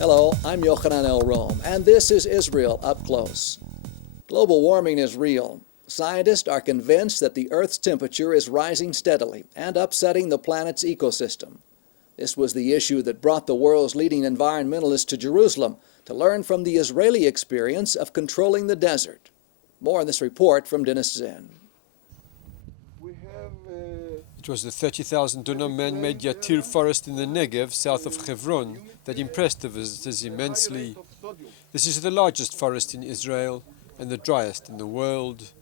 Hello, I'm Yochanan El Rome, and this is Israel Up Close. Global warming is real. Scientists are convinced that the Earth's temperature is rising steadily and upsetting the planet's ecosystem. This was the issue that brought the world's leading environmentalists to Jerusalem to learn from the Israeli experience of controlling the desert. More in this report from Dennis Zinn. It was the 30,000 dunam man-made Yatir forest in the Negev, south of Hebron, that impressed the visitors immensely. This is the largest forest in Israel and the driest in the world.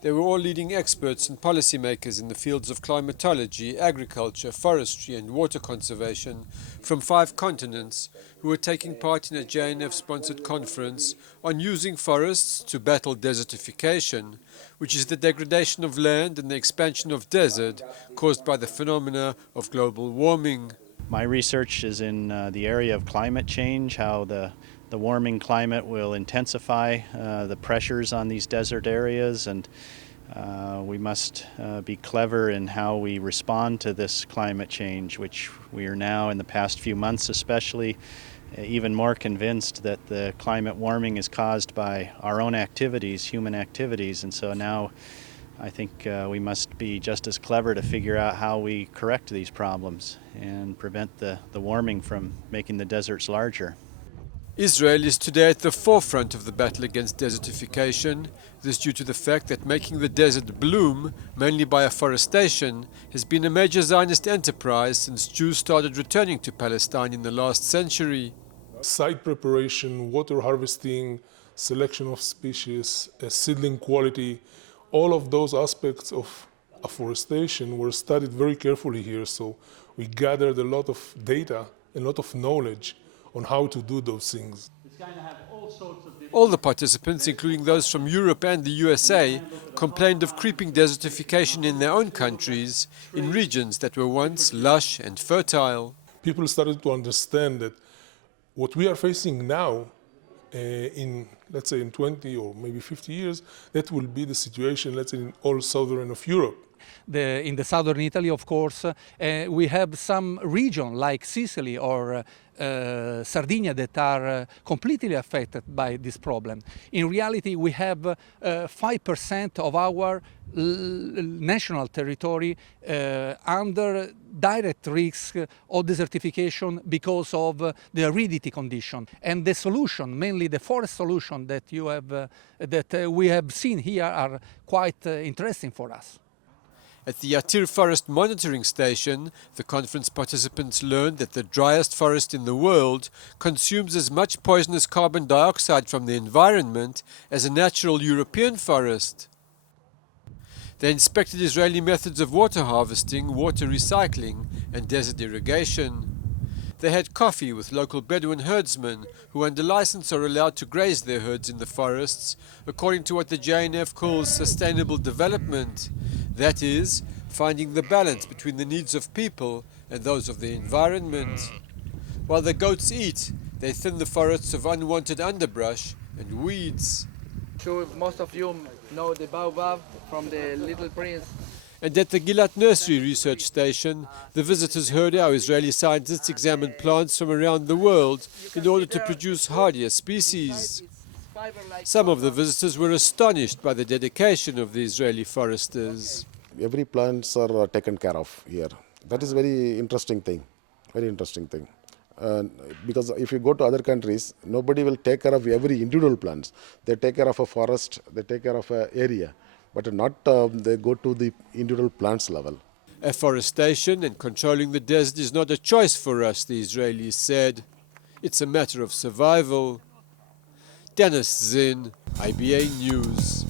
They were all leading experts and policymakers in the fields of climatology, agriculture, forestry and water conservation from 5 continents who were taking part in a JNF-sponsored conference on using forests to battle desertification, which is the degradation of land and the expansion of desert caused by the phenomena of global warming. My research is in the area of climate change, how the warming climate will intensify the pressures on these desert areas, and we must be clever in how we respond to this climate change, which we are now, in the past few months especially, even more convinced that the climate warming is caused by our own activities, human activities, and so now I think we must be just as clever to figure out how we correct these problems and prevent the warming from making the deserts larger. Israel is today at the forefront of the battle against desertification. This due to the fact that making the desert bloom, mainly by afforestation, has been a major Zionist enterprise since Jews started returning to Palestine in the last century. Site preparation, water harvesting, selection of species, seedling quality, all of those aspects of afforestation were studied very carefully here, so we gathered a lot of data, a lot of knowledge on how to do those things. All the participants, including those from Europe and the USA, complained of creeping desertification in their own countries, in regions that were once lush and fertile. People started to understand that what we are facing now, in, let's say, in 20 or maybe 50 years, that will be the situation, let's say, in all southern of Europe. In the southern Italy, of course, we have some region like Sicily or Sardinia that are completely affected by this problem. In reality, we have 5% of our national territory under direct risk of desertification because of the aridity condition. And the solution, mainly the forest solution that we have seen here, are quite interesting for us. At the Yatir Forest Monitoring Station, the conference participants learned that the driest forest in the world consumes as much poisonous carbon dioxide from the environment as a natural European forest. They inspected Israeli methods of water harvesting, water recycling, and desert irrigation. They had coffee with local Bedouin herdsmen who under license are allowed to graze their herds in the forests according to what the JNF calls sustainable development. That is, finding the balance between the needs of people and those of the environment. While the goats eat, they thin the forests of unwanted underbrush and weeds. Sure, most of you know the baobab from the Little Prince. And at the Gilat Nursery Research Station, the visitors heard how Israeli scientists examined plants from around the world in order to produce hardier species. Some of the visitors were astonished by the dedication of the Israeli foresters. Every plants are taken care of here. That is very interesting thing, because if you go to other countries, nobody will take care of every individual plants. They take care of a forest, they take care of an area, but not they go to the individual plants level. Afforestation and controlling the desert is not a choice for us, the Israelis said. It's a matter of survival. Dennis Zinn, IBA News.